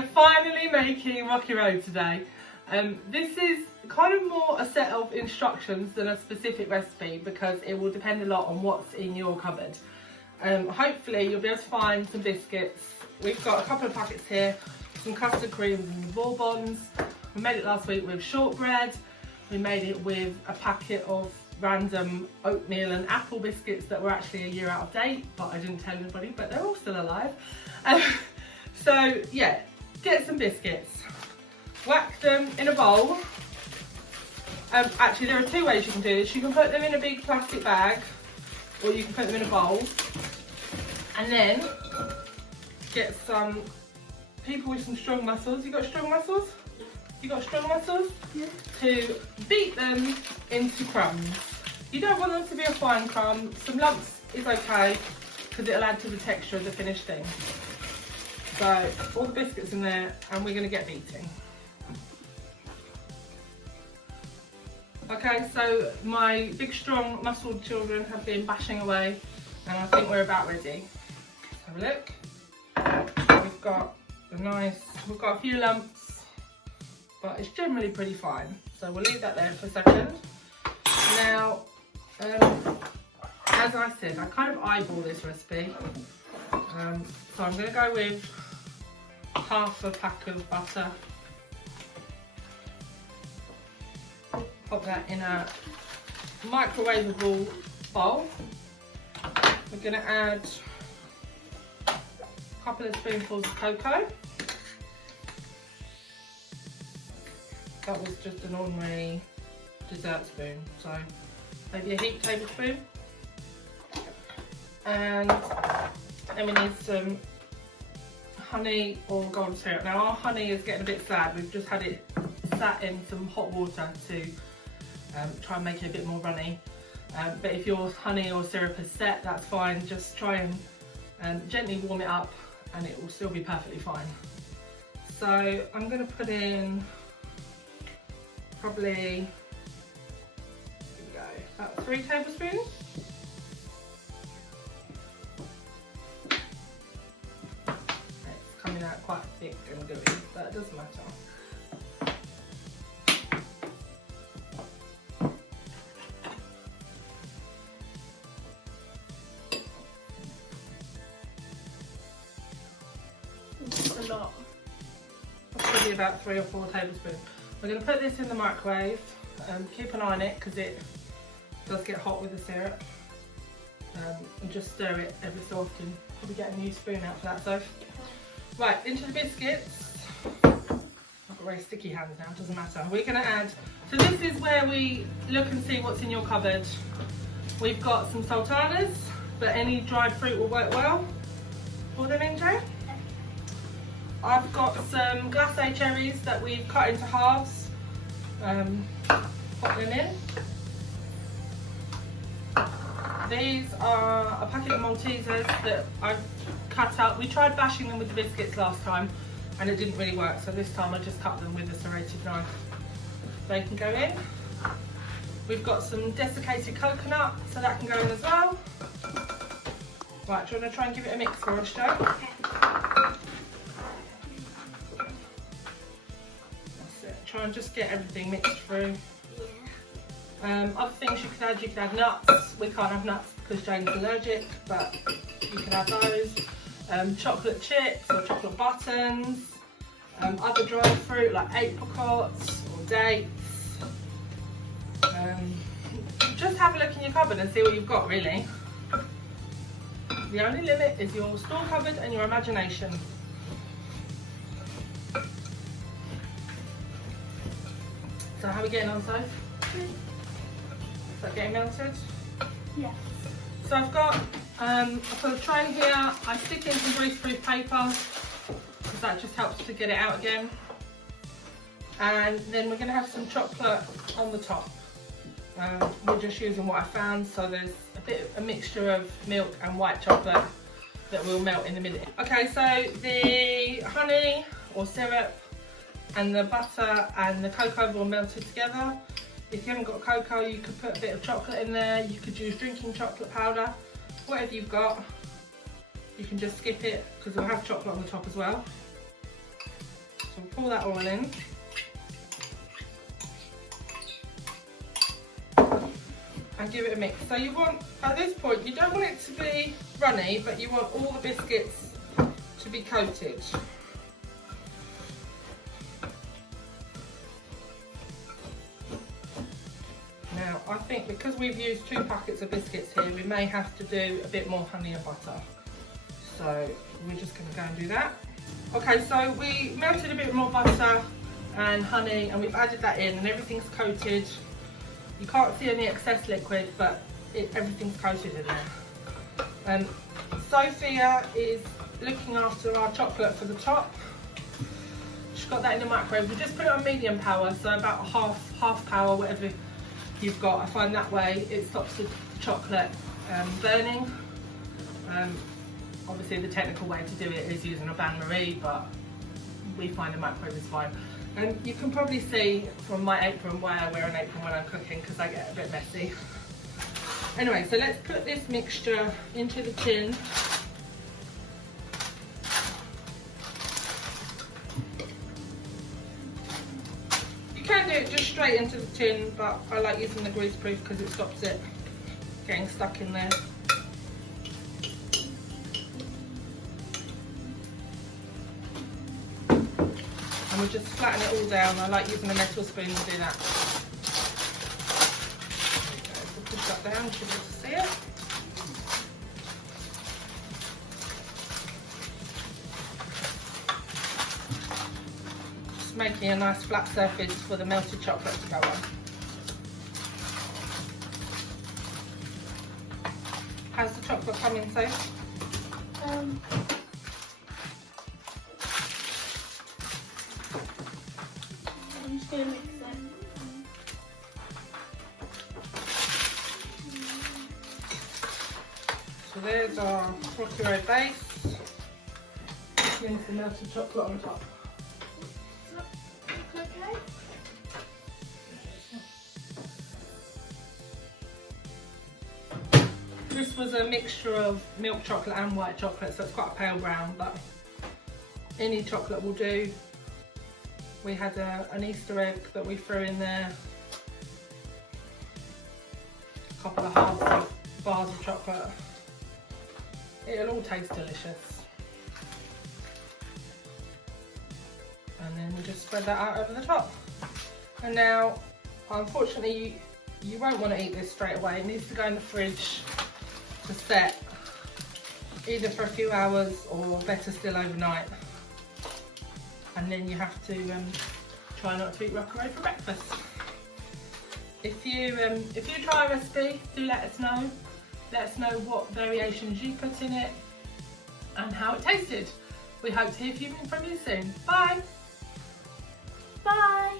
are finally making Rocky Road today. This is kind of more a set of instructions than a specific recipe because it will depend a lot on what's in your cupboard. Hopefully you'll be able to find some biscuits. We've got a couple of packets here, some custard creams and bourbons. We made it last week with shortbread. We made it with a packet of random oatmeal and apple biscuits that were actually a year out of date, but I didn't tell anybody, but they're all still alive. So yeah, get some biscuits, whack them in a bowl. Actually, there are two ways you can do this. You can put them in a big plastic bag, or you can put them in a bowl, and then get some people with some strong muscles. You got strong muscles? You got strong muscles? Yeah. To beat them into crumbs. You don't want them to be a fine crumb. Some lumps is okay because it'll add to the texture of the finished thing. So all the biscuits in there, and we're going to get beating. Okay, so my big strong muscled children have been bashing away, and I think we're about ready. Let's have a look. We've got a few lumps, but it's generally pretty fine. So we'll leave that there for a second. Now, as I said, I kind of eyeball this recipe. So I'm going to go with half a pack of butter. Pop that in a microwavable bowl. We're going to add a couple of spoonfuls of cocoa. That was just an ordinary dessert spoon, so maybe a heaped tablespoon. And then we need some honey or golden syrup. Now our honey is getting a bit sad. We've just had it sat in some hot water to try and make it a bit more runny. But if your honey or syrup is set, that's fine. Just try and gently warm it up and it will still be perfectly fine. So I'm going to put in probably, here we go, about 3 tablespoons. It's coming out quite thick and gooey, but it doesn't matter. A lot. Probably about 3 or 4 tablespoons. We're going to put this in the microwave. Keep an eye on it because it does get hot with the syrup. And just stir it every so often. Probably get a new spoon out for that. So, right, into the biscuits. I've got very sticky hands now, doesn't matter. We're going to add, so this is where we look and see what's in your cupboard. We've got some sultanas, but any dried fruit will work well. Pour them in, Joe. I've got some glacé cherries that we've cut into halves. Pop them in. These are a packet of Maltesers that I've cut out. We tried bashing them with the biscuits last time and it didn't really work, so this time I just cut them with a serrated knife. They can go in. We've got some desiccated coconut, so that can go in as well. Right, do you want to try and give it a mix for us, Jo? Try and just get everything mixed through. Other things you could add nuts. We can't have nuts because Jane's allergic, but you can add those. Chocolate chips or chocolate buttons. Other dried fruit like apricots or dates. Just have a look in your cupboard and see what you've got, really. The only limit is your store cupboard and your imagination. So how are we getting on, Soph? Is that getting melted? Yes. So I've got a tray here. I stick in some greaseproof paper because that just helps to get it out again. And then we're going to have some chocolate on the top. We're just using what I found, so there's a mixture of milk and white chocolate that will melt in a minute. Okay, so the honey or syrup and the butter and the cocoa have all melted together. If you haven't got cocoa, you could put a bit of chocolate in there. You could use drinking chocolate powder, whatever you've got. You can just skip it because we'll have chocolate on the top as well. So we'll pour that oil in. And give it a mix. So you want, at this point, you don't want it to be runny, but you want all the biscuits to be coated. Now, I think because we've used 2 packets of biscuits here, we may have to do a bit more honey and butter. So we're just going to go and do that. Okay, so we melted a bit more butter and honey, and we've added that in, and everything's coated. You can't see any excess liquid, but everything's coated in there. Sophia is looking after our chocolate for the top. She's got that in the microwave. We just put it on medium power, so about half power, whatever you've got. I find that way it stops the chocolate burning. Obviously the technical way to do it is using a bain-marie, but we find the microwave is fine. And you can probably see from my apron why I wear an apron when I'm cooking, because I get a bit messy. Anyway, so let's put this mixture into the tin. You can do it just straight into the tin, but I like using the grease proof because it stops it getting stuck in there. And we just flatten it all down. I like using a metal spoon to do that. There we go. So push that down, you should be able to see it. Just making a nice flat surface for the melted chocolate to go on. How's the chocolate coming, Sophie? I'm just going to mix it. So there's our rocky base. Here's the melted chocolate on top. Okay. This was a mixture of milk chocolate and white chocolate, so it's quite a pale brown, but any chocolate will do. We had an Easter egg that we threw in there, a couple of halves of bars of chocolate. It'll all taste delicious. And then we just spread that out over the top. And now, unfortunately, you won't want to eat this straight away. It needs to go in the fridge to set, either for a few hours or better still overnight. And then you have to try not to eat rockaway for breakfast. If you try a recipe, do let us know. Let us know what variations you put in it and how it tasted. We hope to hear from you soon. Bye! Bye!